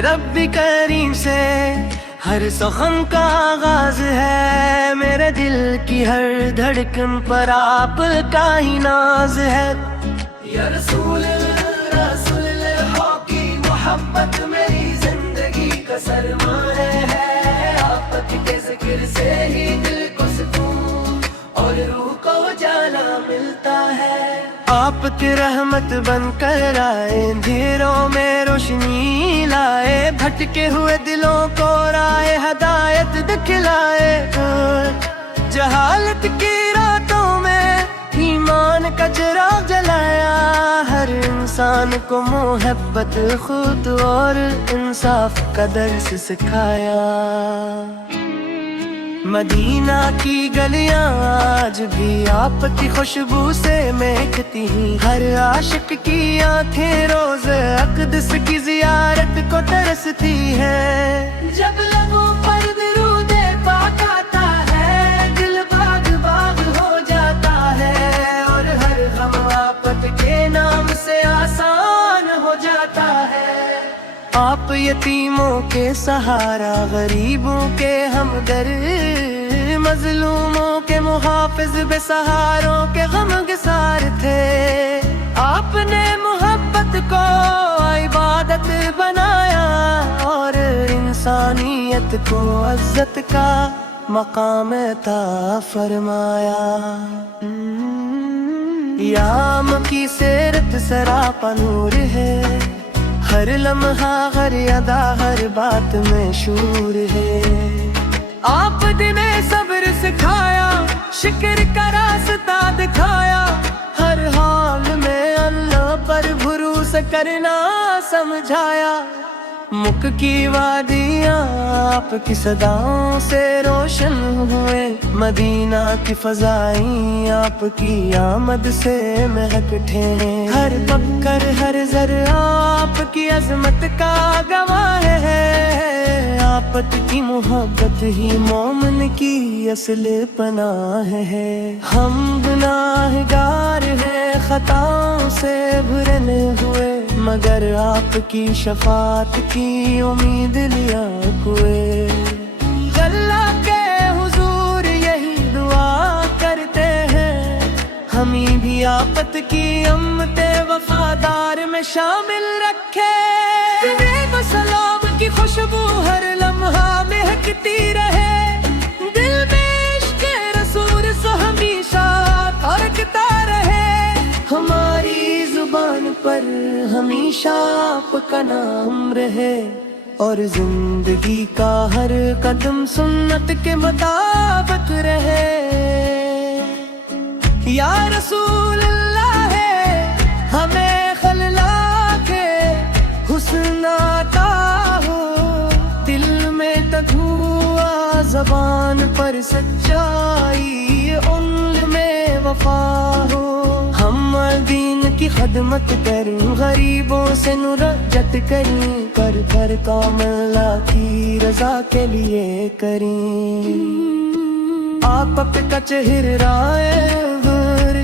رب کریم سے ہر سخن کا آغاز ہے، میرے دل کی ہر دھڑکن پر آپ کا ہی ناز ہے۔ یا رسول رسول اللہ کی محبت میری زندگی کا سرمایہ ہے، آپ کے ذکر سے ہی دل کو سکون اور روح کو جانا ملتا ہے۔ آپ کی رحمت بن کر آئے، اندھیروں میں روشنی لائے، بھٹکے ہوئے دلوں کو رائے ہدایت دکھلائے۔ جہالت کی راتوں میں ایمان کا چراغ جلایا، ہر انسان کو محبت خود اور انصاف کا درس سکھایا۔ مدینہ کی گلیاں آج بھی آپ کی خوشبو سے مہکتی ہیں، ہر عاشق کی آنکھیں روز اقدس کی زیارت کو ترستی ہیں۔ جب لبوں پر درود پاک آتا ہے، دل باغ باغ ہو جاتا ہے، اور ہر غم آفت کے نام سے آسان ہو جاتا ہے۔ آپ یتیموں کے سہارا، غریبوں کے ہمدرد، مظلوموں کے محافظ، بے سہاروں کے غم گسار تھے۔ آپ نے محبت کو عبادت بنایا اور انسانیت کو عزت کا مقام عطا فرمایا۔ یام کی سیرت سراپا نور ہے، ہر لمحہ ہر ادا ہر بات میں شور ہے۔ آپ نے صبر سکھایا، شکر کا راستہ دکھایا، ہر حال میں اللہ پر بھروسہ کرنا سمجھایا۔ مکھ کی وادیاں آپ کی صداؤں سے روشن ہوئے، مدینہ کی فضائیں آپ کی آمد سے مہک اٹھے۔ ہر پکر ہر ذرہ آپ کی عظمت کا گواہ ہے، آپت کی محبت ہی مومن کی اصل پناہ ہے۔ ہم گناہگار ہیں، خطاؤں سے بھرنے ہوئے، مگر آپ کی شفاعت کی امید لیا ہوئے۔ اللہ کے حضور یہی دعا کرتے ہیں، ہمیں بھی آفت کی امت وفادار میں شامل رکھے۔ و سلام کی خوشبو ہر لمحہ مہکتی رہے، دل میں عشق رسول سو ہمیشہ دھڑکتا رہے۔ ہماری زبان پر ہمیشہ آپ کا نام رہے، اور زندگی کا ہر قدم سنت کے مطابق رہے۔ یا رسول اللہ ہے ہمیں خللا کے حسن عطا ہو، دل میں تقویٰ زبان پر سچائی، انگلی میں وفا ہو۔ ہم دین کی خدمت کریں، غریبوں سے نرجت کریں، کر کر کام اللہ کی رضا کے لیے کریں۔ آپ کا چہرہ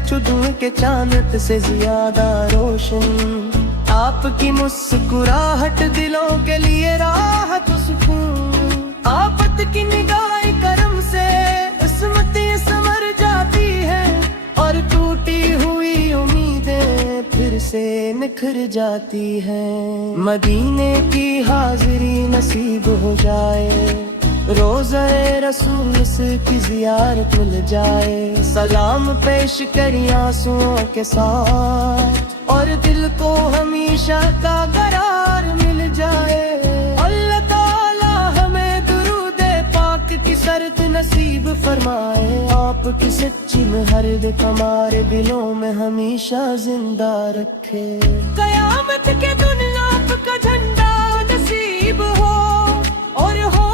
چدوں کے چاند سے زیادہ روشن، آپ کی مسکراہٹ دلوں کے لیے راحت و سکون۔ آفت کی نگاہ کرم سے عصمتیں سنور جاتی ہیں، اور ٹوٹی ہوئی امیدیں پھر سے نکھر جاتی ہیں۔ مدینے کی حاضری نصیب ہو جائے، روزہ رسول سے کی زیارت مل جائے، سلام پیش کری آنسوؤں کے ساتھ، اور دل کو ہمیشہ کا قرار مل جائے۔ اللہ تعالی ہمیں درود پاک کی سرد نصیب فرمائے، آپ کی سچی محرد ہمارے دلوں میں ہمیشہ زندہ رکھے۔ قیامت کے دن آپ کا جھنڈا نصیب ہو، اور ہو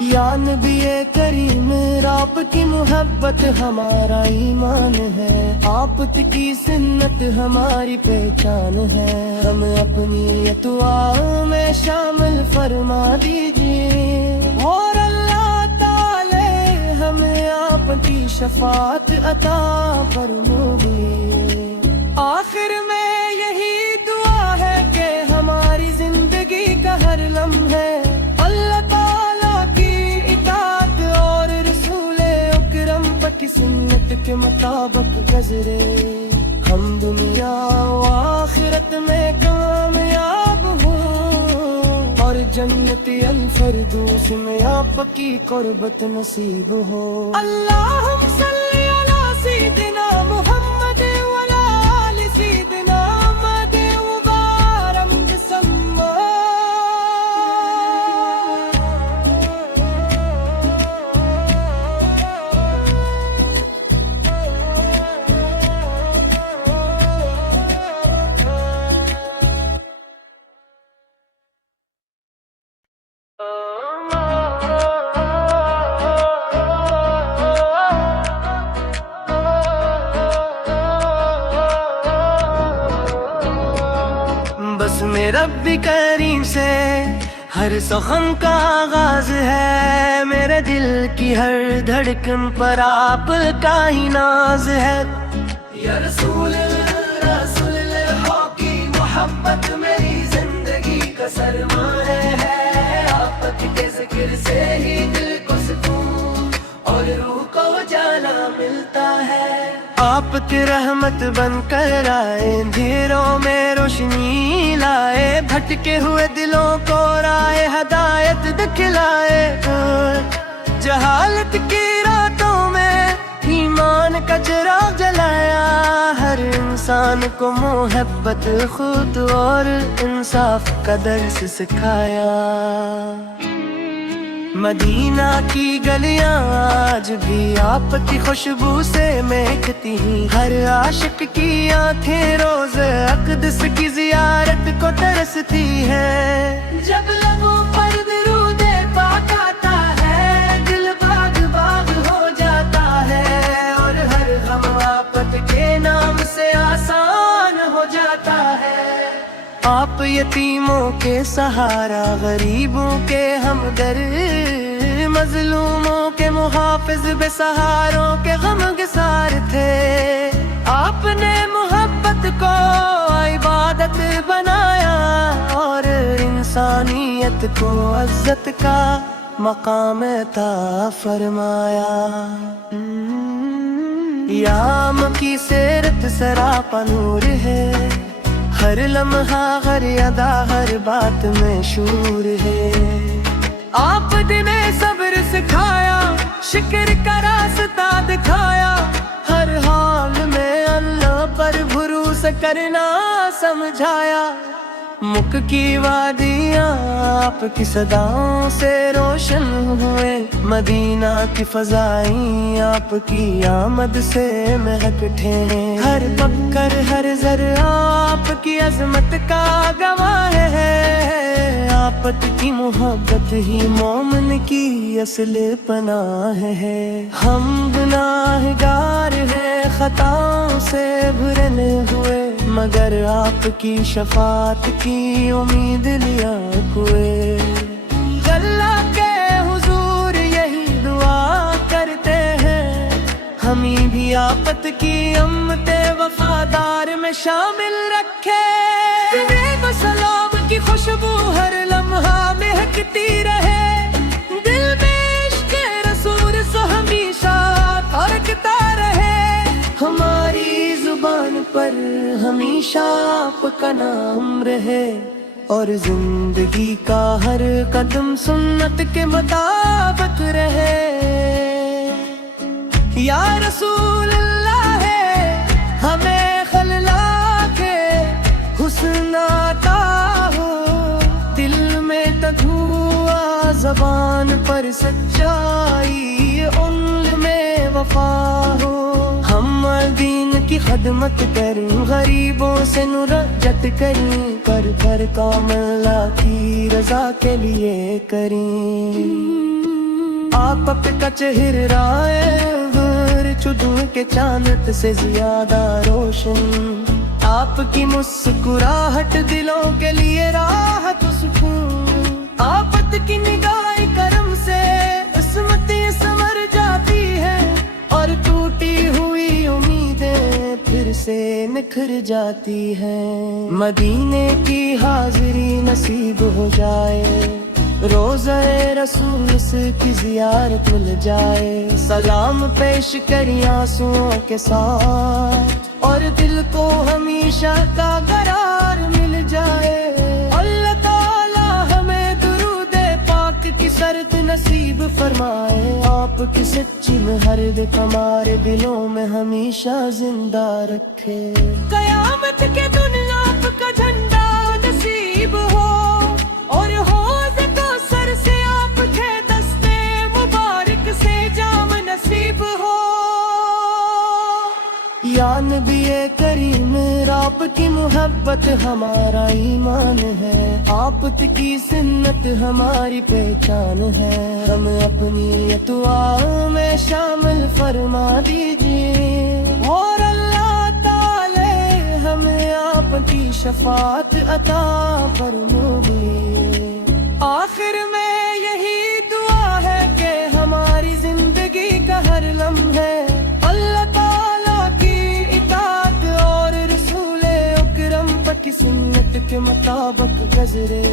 یا نبی کریم، آپ کی محبت ہمارا ایمان ہے، آپ کی سنت ہماری پہچان ہے، ہم اپنی دعاؤں میں شامل فرما دیجیے، اور اللہ تعالی ہمیں آپ کی شفاعت عطا فرمائیے۔ آخر میں یہی دعا ہے کہ ہماری زندگی کا ہر لمحے اللہ تعالیٰ کی اطاعت اور رسول اکرم کی سنت کے مطابق گزرے، ہم دنیا و آخرت میں کامیاب ہوں اور جنت الفردوس میں آپ کی قربت نصیب ہو۔ اللہم صلی علی سیدنا محمد وعلی آل سیدنا محمد مبارک وسلم۔ بس میں رب کریم سے ہر سخن کا آغاز ہے، میرے دل کی ہر دھڑکن پر آپ کا ہی ناز ہے۔ یا رسول اللہ کی محبت میری زندگی کا سرمایہ ہے، آپ کے ذکر سے ہی دل کو سکون اور روح کو جانا ملتا ہے۔ آپ کی رحمت بن کر آئے، اندھیروں میں روشنی لائے، بھٹکے ہوئے دلوں کو رائے ہدایت دکھلائے۔ جہالت کی راتوں میں ایمان کا چراغ جلایا، ہر انسان کو محبت خود اور انصاف کا درس سکھایا۔ مدینہ کی گلیاں آج بھی آپ کی خوشبو سے مہکتی ہیں، ہر عاشق کی آنکھیں روز اقدس کی زیارت کو ترستی ہیں۔ جب لبوں پر درود پاک آتا ہے، دل باغ باغ ہو جاتا ہے اور ہر غم آفت کے نام سے آسان ہو جاتا ہے۔ آپ یتیموں کے سہارا، غریبوں کے ہمدرد، مظلوموں کے محافظ، بے سہاروں کے غم گسار تھے۔ آپ نے محبت کو عبادت بنایا اور انسانیت کو عزت کا مقام عطا فرمایا۔ یام کی سیرت سراپا نور ہے، ہر لمحہ ہر ادا ہر بات میں شور ہے۔ آپ نے صبر سکھایا، شکر کا راستہ دکھایا، ہر حال میں اللہ پر بھروسہ کرنا سمجھایا۔ مکھ کی وادیاں آپ کی صداؤں سے روشن ہوئے، مدینہ کی فضائیں آپ کی آمد سے مہک اٹھے۔ ہر پکر ہر ذرہ آپ کی عظمت کا گواہ ہے، آپت کی محبت ہی مومن کی اصل پناہ ہے۔ ہم گناہگار ہیں خطاؤں سے بھرے ہوئے، مگر آپ کی شفاعت کی امید لیا کوئے۔ اللہ کے حضور یہی دعا کرتے ہیں، ہمیں بھی آفت کی امت وفادار میں شامل رکھے۔ سلام کی خوشبو ہر لمحہ مہکتی رہے، دل میں عشق رسول سو ہمیشہ تھرکتا رہے۔ ہماری زبان پر ہمیشہ آپ کا نام رہے اور زندگی کا ہر قدم سنت کے مطابق رہے۔ یا رسول اللہ ہے ہمیں خللا کے حسن عطا ہو، دل میں تقویٰ زبان پر سچائی، انگلی میں وفا ہو۔ ہم دین کی خدمت کریں، غریبوں سے نرجت کریں، کر کام اللہ کی رضا کے لیے کریں۔ آپ کا چہرہ چدوں کے چاند سے زیادہ روشن، آپ کی مسکراہٹ دلوں کے لیے راحت و سکون۔ آفت کی نگاہ کرم سے عصمتیں سنور جاتی ہے اور تو سے نکھر جاتی ہے۔ مدینے کی حاضری نصیب ہو جائے، روزہ رسول کی زیارت مل جائے، سلام پیش کری آنسوؤں کے ساتھ، اور دل کو ہمیشہ کا قرار مل جائے۔ اللہ تعالی ہمیں درود پاک کی سرد نصیب فرمائے، آپ کی سچی محرد ہمارے دلوں میں ہمیشہ زندہ رکھے۔ قیامت کے دن آپ کا جھنڈا نصیب ہو، اور حوض کوثر سے آپ کے دستے مبارک سے جام نصیب ہو۔ یا نبی کریم، آپ کی محبت ہمارا ایمان ہے، آپ کی سنت ہماری پہچان ہے، ہمیں اپنی دعا میں شامل فرما دیجیے، اور اللہ تعالی ہمیں آپ کی شفاعت عطا فرمائے۔ آخر میں یہی دعا ہے کہ ہماری زندگی کا ہر لمحے اللہ تعالیٰ کی اطاعت اور رسول اکرم کی سنت کے مطابق گزرے،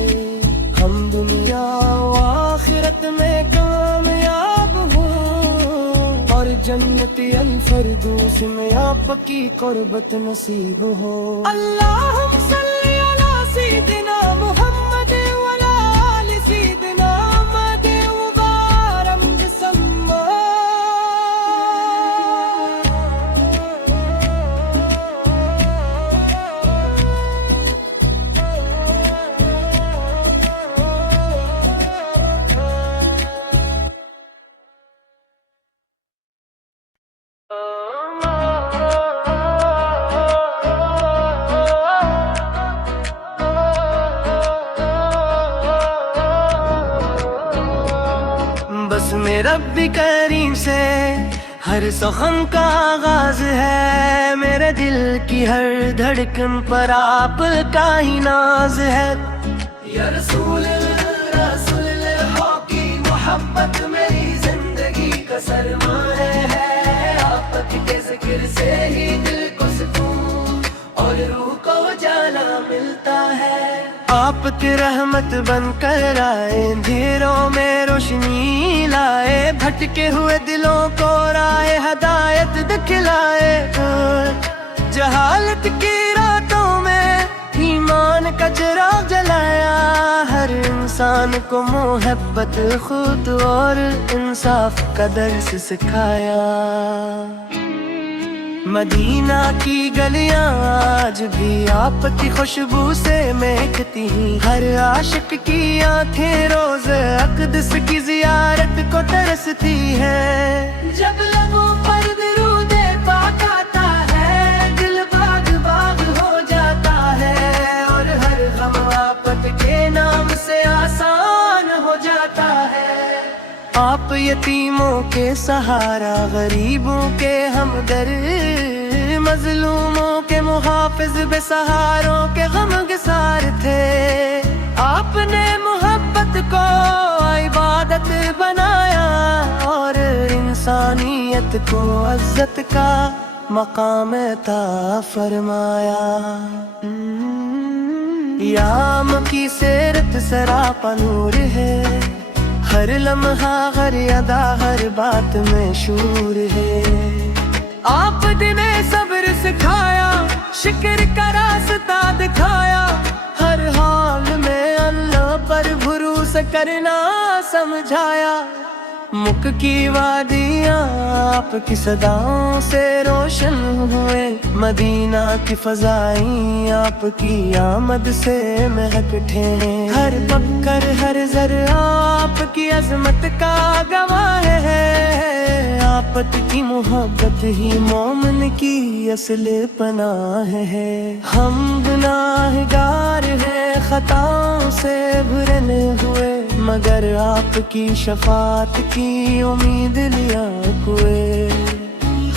ہم دنیا و آخرت میں کامیاب ہوں، اور جنت الفردوس میں آپ کی قربت نصیب ہو۔ اللہم صلی علی سیدنا محمد وعلی آل سیدنا محمد وبارک وسلم۔ بس میں رب کریم سے ہر سخن کا آغاز ہے، میرے دل کی ہر دھڑکن پر آپ کا ہی ناز ہے۔ یا رسول اللہ کی محبت میری زندگی کا سرمایہ ہے، آپ کے ذکر سے ہی دل کو سکون اور روح کو جانا ملتا ہے۔ آپ کی رحمت بن کر آئے، اندھیروں میں روشنی لائے، بھٹکے ہوئے دلوں کو رائے ہدایت دکھلائے، جہالت کی راتوں میں ایمان کا چراغ جلایا، ہر انسان کو محبت خود اور انصاف کا درس سکھایا۔ مدینہ کی گلیاں آج بھی آپ کی خوشبو سے مہکتی، ہر عاشق کی آنکھیں روز اقدس کی زیارت کو ترستی ہے۔ جب لبوں پر درود پاک آتا ہے، دل باغ باغ ہو جاتا ہے، اور ہر غم آفت کے نام سے آسان ہو جاتا ہے۔ آپ یتیموں کے سہارا، غریبوں کے ہمدرد، مظلوموں کے محافظ، بے سہاروں کے غمگسار تھے۔ آپ نے محبت کو عبادت بنایا، اور انسانیت کو عزت کا مقام عطا فرمایا۔ یام کی سیرت سراپا نور ہے، ہر لمحہ ہر ادا ہر بات میں شور ہے۔ آپ نے صبر سکھایا، شکر کا راستہ دکھایا، ہر حال میں اللہ پر بھروسہ کرنا سمجھایا۔ مکھ کی وادیاں آپ کی صداؤں سے روشن ہوئے، مدینہ کی فضائیں آپ کی آمد سے مہک اٹھے، ہر پکر ہر ذرہ آپ کی عظمت کا گواہ ہے۔ آپت کی محبت ہی مومن کی اصل پناہ ہے۔ ہم گناہگار ہیں، خطاؤں سے بھرنے ہوئے، مگر آپ کی شفاعت کی امید لیا ہوئے۔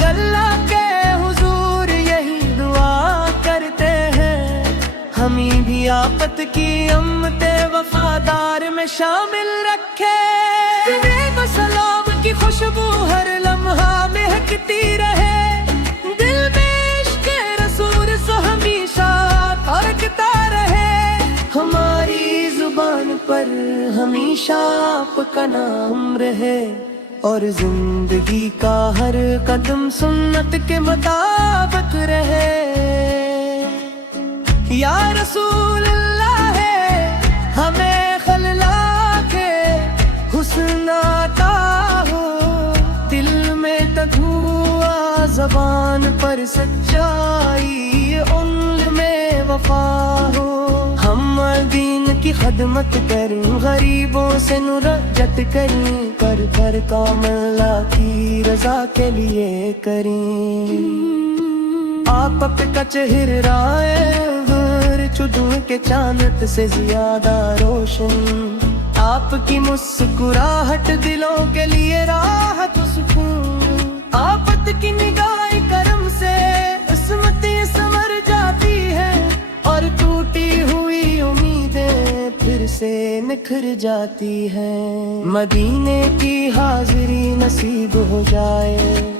اللہ کے حضور یہی دعا کرتے ہیں، ہمیں بھی آپت کی امت وفادار میں شامل رکھے۔ تیرے سلام کی خوشبو ہر لمحہ مہکتی رہے، دل میں عشق ہمیشہ آپ کا نام رہے، اور زندگی کا ہر قدم سنت کے مطابق رہے۔ یا رسول اللہ ہے ہمیں خلا کے حسن عطا ہو، دل میں تقویٰ زبان پر سچائی، علم میں وفا ہو۔ ہم دین کی خدمت کریں، غریبوں سے نرجت کریں، کر کام اللہ کی رضا کے لیے کریں۔ آپ کا چہرہ چدوں کے چاند سے زیادہ روشن، آپ کی مسکراہٹ دلوں کے لیے راحت و سکون۔ آفت کی نگاہ کرم سے عصمتیں سنور جاتی ہے، اور ٹوٹی ہوئی امیدیں پھر سے نکھر جاتی ہیں۔ مدینے کی حاضری نصیب ہو جائے،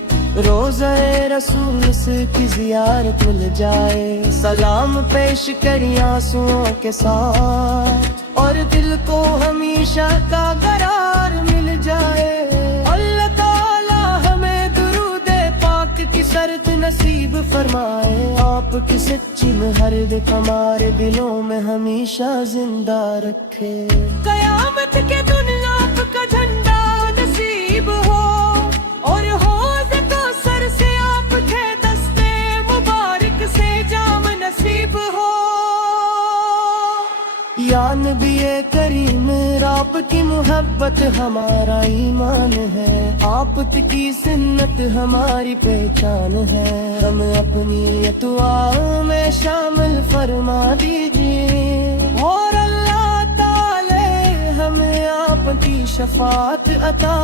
روزہ رسول سے کی زیارت مل جائے، سلام پیش کریں آنسوؤں کے ساتھ، اور دل کو ہمیشہ کا قرار مل جائے۔ اللہ تعالی ہمیں درود پاک کی سرد نصیب فرمائے، آپ کی سچی محرد ہمارے دلوں میں ہمیشہ زندہ رکھے۔ قیامت کے دن آپ کا جھنڈا نصیب ہو، اور ہو یا نبی کریم، آپ کی محبت ہمارا ایمان ہے، آپ کی سنت ہماری پہچان ہے، ہمیں اپنی دعا میں شامل فرما دیجیے، اور اللہ تعالی ہمیں آپ کی شفاعت عطا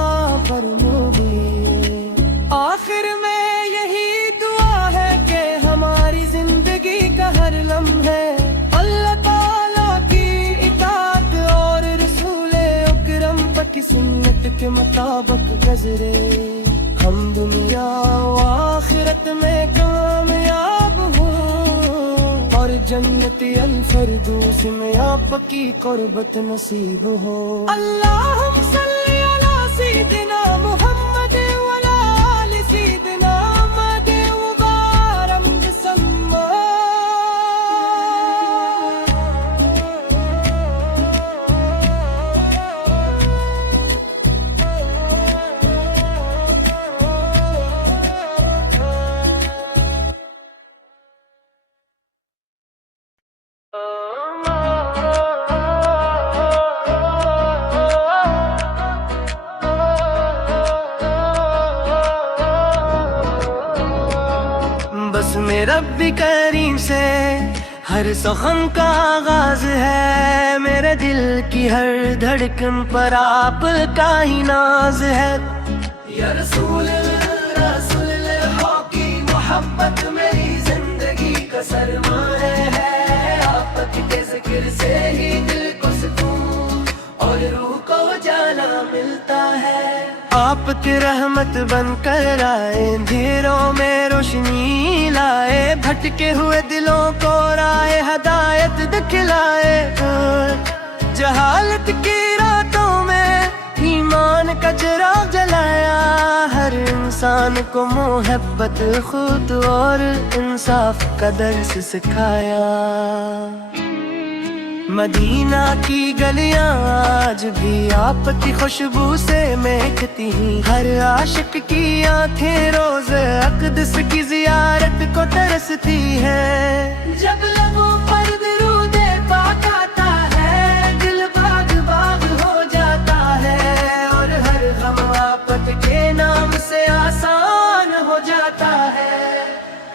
فرمائے۔ آخر میں یہی دعا ہے کہ ہماری زندگی کا ہر لمحے اللہ تعالی کی سنت کے مطابق گزرے، ہم دنیا و آخرت میں کامیاب ہوں، اور جنت الفردوس میں آپ کی قربت نصیب ہو۔ اللہم صلی علی سیدنا محمد وعلی آل سیدنا محمد وبارک وسلم۔ بس میں رب کریم سے ہر سخن کا آغاز ہے، میرے دل کی ہر دھڑکن پر آپ کا ہی ناز ہے۔ یا رسول اللہ کی محبت میری زندگی کا سرمایہ ہے، آپ کے ذکر سے ہی دل کو سکون اور روح کو جانا ملتا ہے۔ آپ کی رحمت بن کر آئے، اندھیروں میں روشنی لائے، بھٹکے ہوئے دلوں کو راہ ہدایت دکھلائے، جہالت کی راتوں میں ایمان کا چراغ جلایا، ہر انسان کو محبت خود اور انصاف کا درس سکھایا۔ مدینہ کی گلیاں آج بھی آپ کی خوشبو سے مہکتی ہیں، ہر عاشق کی آنکھیں روز اقدس کی زیارت کو ترستی ہیں۔ جب لبوں پر درود پاک آتا ہے، دل باغ باغ ہو جاتا ہے، اور ہر غم آفت کے نام سے آسان ہو جاتا ہے۔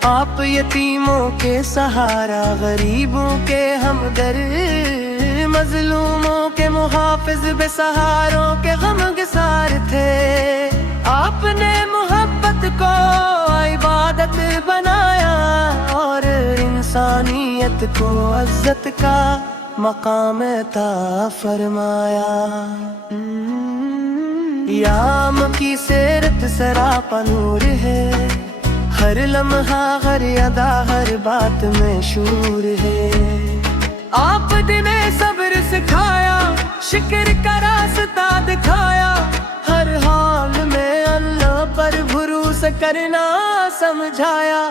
آپ یتیموں کے سہارا، غریبوں کے ہمدرد، مظلوموں کے محافظ، بے سہاروں کے غم گسار تھے۔ آپ نے محبت کو عبادت بنایا، اور انسانیت کو عزت کا مقام عطا فرمایا۔ یام کی سیرت سراپا نور ہے، ہر لمحہ ہر ادا ہر بات میں شور ہے۔ آپ نے صبر سکھایا، شکر کا راستہ دکھایا، ہر حال میں اللہ پر بھروسہ کرنا سمجھایا۔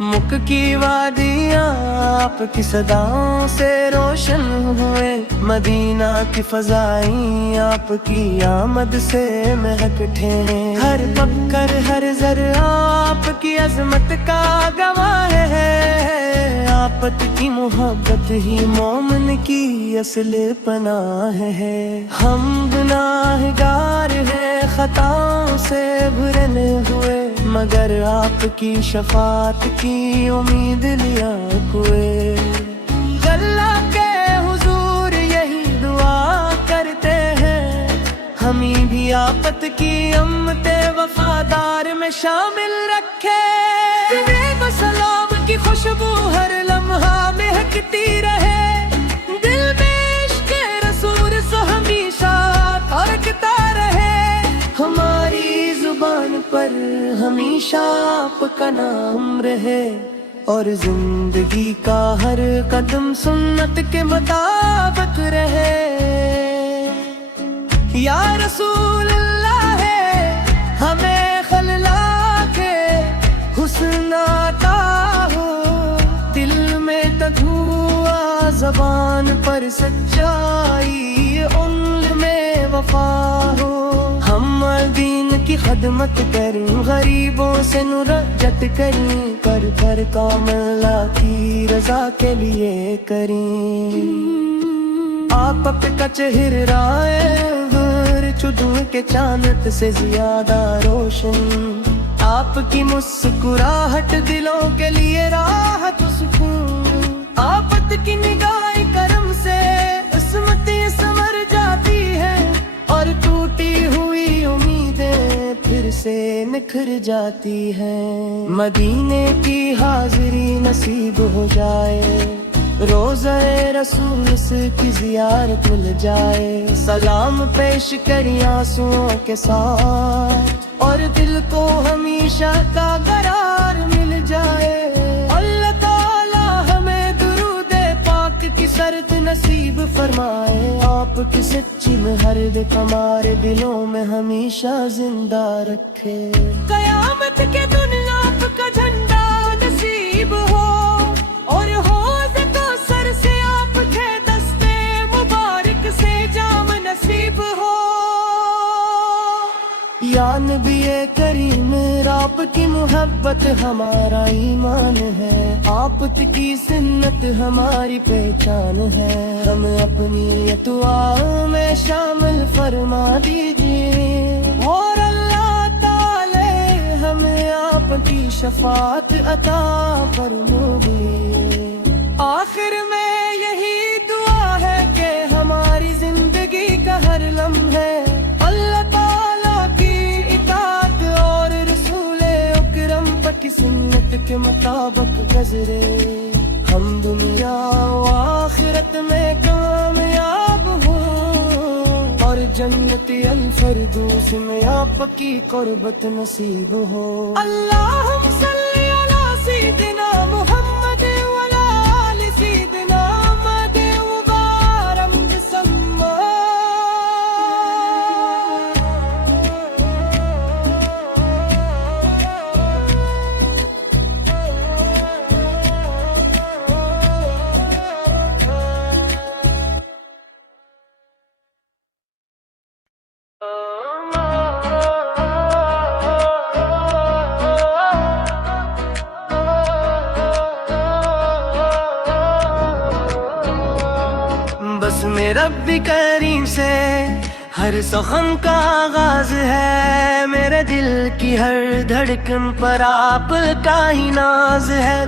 مکھ کی وادیاں آپ کی صداؤں سے روشن ہوئے، مدینہ کی فضائیں آپ کی آمد سے مہک اٹھے، ہر پکھر ہر ذرہ آپ کی عظمت کا گواہ ہے، آپت کی محبت ہی مومن کی اصل پناہ ہے۔ ہم گناہگار ہیں خطاؤں سے بھرے ہوئے، مگر آپ کی شفاعت کی امید لیا ہوئے، اللہ کے حضور یہی دعا کرتے ہیں، ہمیں بھی آپت کی امت وفادار میں شامل رکھے، و سلام کی خوشبو ہر لمحہ مہکتی رہے، دل میں عشق رسول سو ہمیشہ دھڑکتا رہے، ہماری زبان پر ہمیشہ آپ کا نام رہے، اور زندگی کا ہر قدم سنت کے مطابق رہے۔ یا رسول اللہ ہے ہمیں خللا کے حسن عطا ہو، دل میں تقویٰ زبان پر سچائی، انگلی میں وفا ہو، ہم دین کی خدمت کریں، غریبوں سے نرجت کریں، کر کام اللہ کی رضا کے لیے کریں۔ آپ کا چہرہ چدوں کے چاند سے زیادہ روشن، آپ کی مسکراہٹ دلوں کے لیے راحت و سکون، آپت کی نگاہ کرم سے عصمتیں سنور جاتی ہیں، اور ٹوٹی ہوئی امیدیں پھر سے نکھر جاتی ہیں، مدینے کی حاضری نصیب ہو جائے، روزہ رسول کی زیارت مل جائے، سلام پیش کریں آنسوؤں کے ساتھ، اور دل کو ہمیشہ کا قرار مل جائے، اللہ تعالی ہمیں درود پاک کی سرد نصیب فرمائے، آپ کی سچی محرد ہمارے دلوں میں ہمیشہ زندہ رکھے، قیامت کے دن آپ کا جھنڈا نصیب ہو، اور یا نبی کریم آپ کی محبت ہمارا ایمان ہے، آپت کی سنت ہماری پہچان ہے، ہمیں اپنی دعاؤں میں شامل فرما دیجیے، اور اللہ تعالی ہمیں آپ کی شفاعت عطا فرمائے۔ آخر میں یہی دعا ہے کہ ہماری زندگی کا ہر لمحے اللہ تعالی کی سنت کے مطابق گزرے، ہم دنیا و آخرت میں کامیاب ہوں، اور جنت الفردوس میں آپ کی قربت نصیب ہو۔ اللہم صلی علی سیدنا محمد وعلی آل سیدنا محمد وبارک وسلم۔ بس میں رب کریم سے ہر سخن کا آغاز ہے، میرے دل کی ہر دھڑکن پر آپ کا ہی ناز ہے،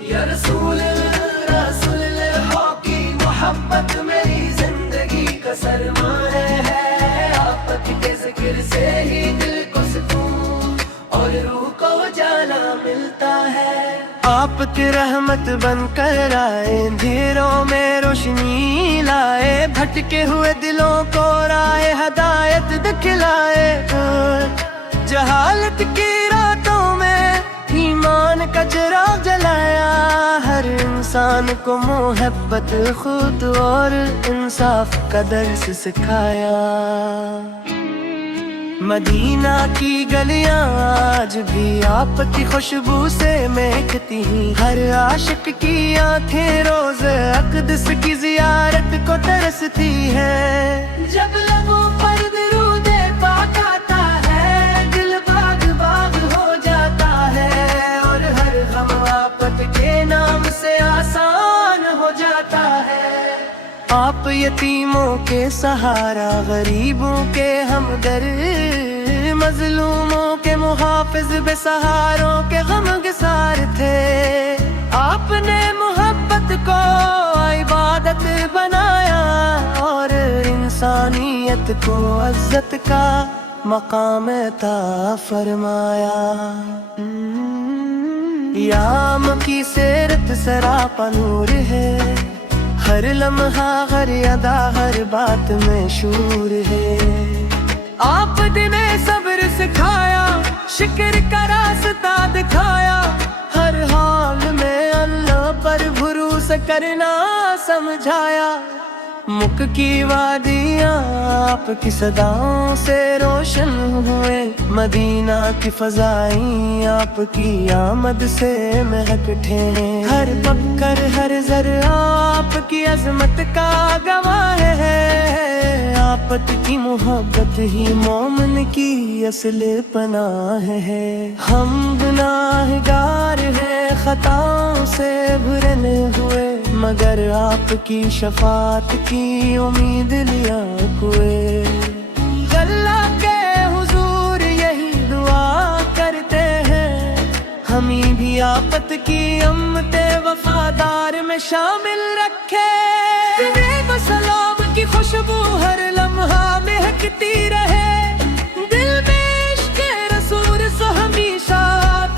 یا رسول اللہ کی محبت میری زندگی کا سرمایہ ہے، آپ کے ذکر سے ہی دل کو سکون اور روح کو جانا ملتا ہے، آپ کی رحمت بن کر آئے، اندھیروں میں روشنی لائے، بھٹکے ہوئے دلوں کو رائے ہدایت دکھلائے، جہالت کی راتوں میں ایمان کچرا جلایا، ہر انسان کو محبت خود اور انصاف کا درس سکھایا۔ مدینہ کی گلیاں آج بھی آپ کی خوشبو سے مہکتی ہیں، ہر عاشق کی آنکھیں روز اقدس کی زیارت کو ترستی ہیں۔ جب لبوں پر درود پاک آتا ہے، دل باغ باغ ہو جاتا ہے، اور ہر غم آفت کے نام سے آسان ہو جاتا ہے۔ آپ یتیموں کے سہارا، غریبوں کے ہمدرد، مظلوموں کے محافظ، بے سہاروں کے غمگسار تھے۔ آپ نے محبت کو عبادت بنایا اور انسانیت کو عزت کا مقام عطا فرمایا۔ یام کی سیرت سراپا نور ہے، ہر لمحہ ہر ادا ہر بات میں شور ہے۔ آپ نے صبر سکھایا، شکر کا راستہ دکھایا، ہر حال میں اللہ پر بھروسہ کرنا سمجھایا۔ مکھ کی وادیاں آپ کی صداؤں سے روشن ہوئے، مدینہ کی فضائیں آپ کی آمد سے مہک اٹھے۔ ہر پکر ہر ذرہ آپ کی عظمت کا گواہ ہے، آپت کی محبت ہی مومن کی اصل پناہ ہے۔ ہم گناہگار ہیں، خطاؤں سے بھرے ہوئے، مگر آپ کی شفاعت کی امید لیا ہوئے۔ اللہ کے حضور یہی دعا کرتے ہیں، ہمیں بھی آفت کی امت وفادار میں شامل رکھے۔ سلام کی خوشبو ہر لمحہ مہکتی رہے، دل میں عشق رسول سو ہمیشہ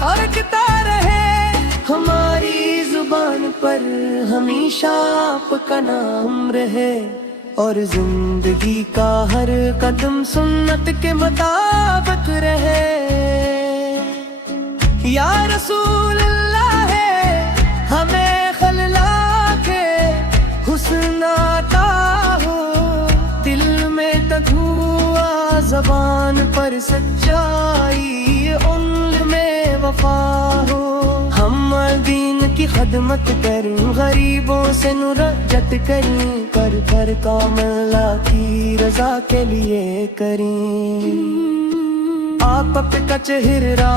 دھڑکتا رہے۔ ہماری زبان پر ہمیشہ آپ کا نام رہے، اور زندگی کا ہر قدم سنت کے مطابق رہے۔ یا رسول اللہ ہے ہمیں خلا کے حسن عطا ہو، دل میں تقویٰ زبان پر سچائی، انگل میں وفا ہو۔ ہم دین کی خدمت کریں، غریبوں سے نرجت کریں، کر کام اللہ کی رضا کے لیے کریں۔ آپ کا چہرہ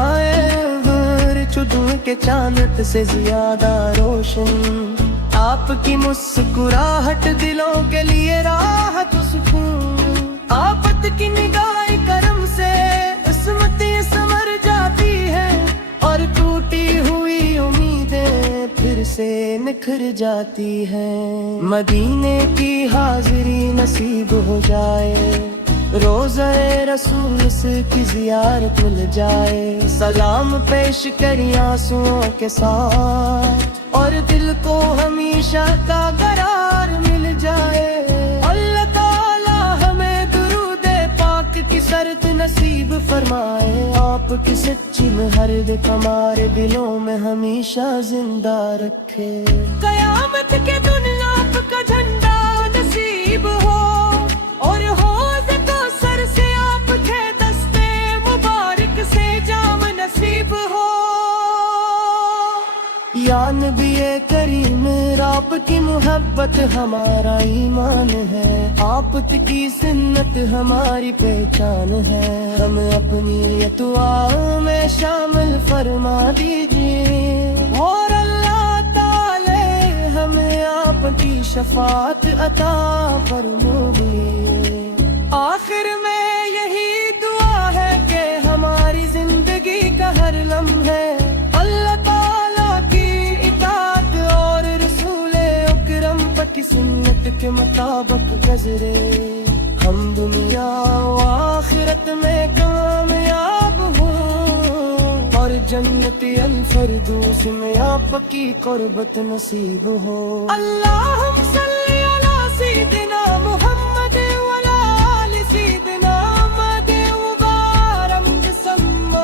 چدوں کے چاند سے زیادہ روشن، آپ کی مسکراہٹ دلوں کے لیے راحت سکون۔ آفت کی نگاہ کرم سے عصمتیں سنور جاتی ہیں، اور ٹوٹی ہوئی امیدیں پھر سے نکھر جاتی ہیں۔ مدینے کی حاضری نصیب ہو جائے، روزہ رسول سے کی زیارت مل جائے، سلام پیش کری آنسوؤں کے ساتھ، اور دل کو ہمیشہ کا قرار مل جائے۔ اللہ تعالی ہمیں درود پاک کی سرت نصیب فرمائے، آپ کی سچی محرد ہمارے دلوں میں ہمیشہ زندہ رکھے۔ قیامت کے دن آپ کا جھنڈا نصیب ہو، اور حوض کوثر سے آپ کے دستے مبارک سے جام نصیب ہو۔ یا نبی کریم آپ کی محبت ہمارا ایمان ہے، آپ کی سنت ہماری پہچان ہے، ہمیں اپنی دعاؤں میں شامل فرما دیجیے، اور اللہ تعالی ہمیں آپ کی شفاعت عطا فرمائے۔ آخر میں یہی دعا ہے کہ ہماری زندگی کا ہر لمحے اللہ تعالیٰ کی اطاعت اور رسول اکرم کی سنت کے مطابق گزرے، ہم دنیا و آخرت میں کامیاب ہوں، اور جنت الفردوس میں آپ کی قربت نصیب ہو۔ اللہم صلی علی سیدنا محمد وعلی آل سیدنا محمد وبارک وسلم۔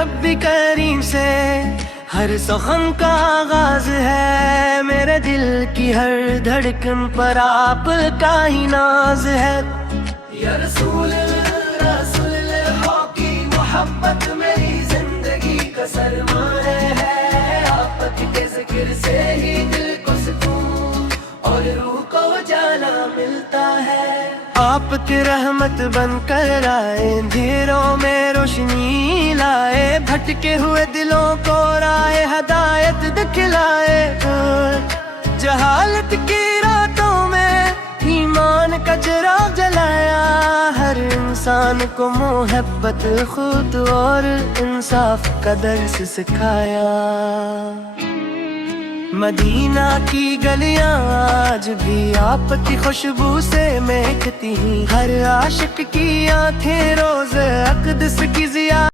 رب کریم سے ہر سخن کا آغاز ہے، میرے دل کی ہر دھڑکن پر آپ کا ہی ناز ہے۔ یا رسول رسول اللہ کی محبت میری زندگی کا سرمایہ ہے، آپ کے ذکر سے ہی دل کو سکون اور روح کو جانا ملتا ہے۔ آپ کی رحمت بن کر آئے، اندھیروں میں روشنی لائے، بھٹکے ہوئے دلوں کو رائے ہدایت دکھلائے۔ جہالت کی راتوں میں ایمان کا چراغ جلایا، ہر انسان کو محبت خود اور انصاف کا درس سکھایا۔ مدینہ کی گلیاں آج بھی آپ کی خوشبو سے مہکتی ہیں، ہر عاشق کی آنکھیں روز اقدس کی ضیا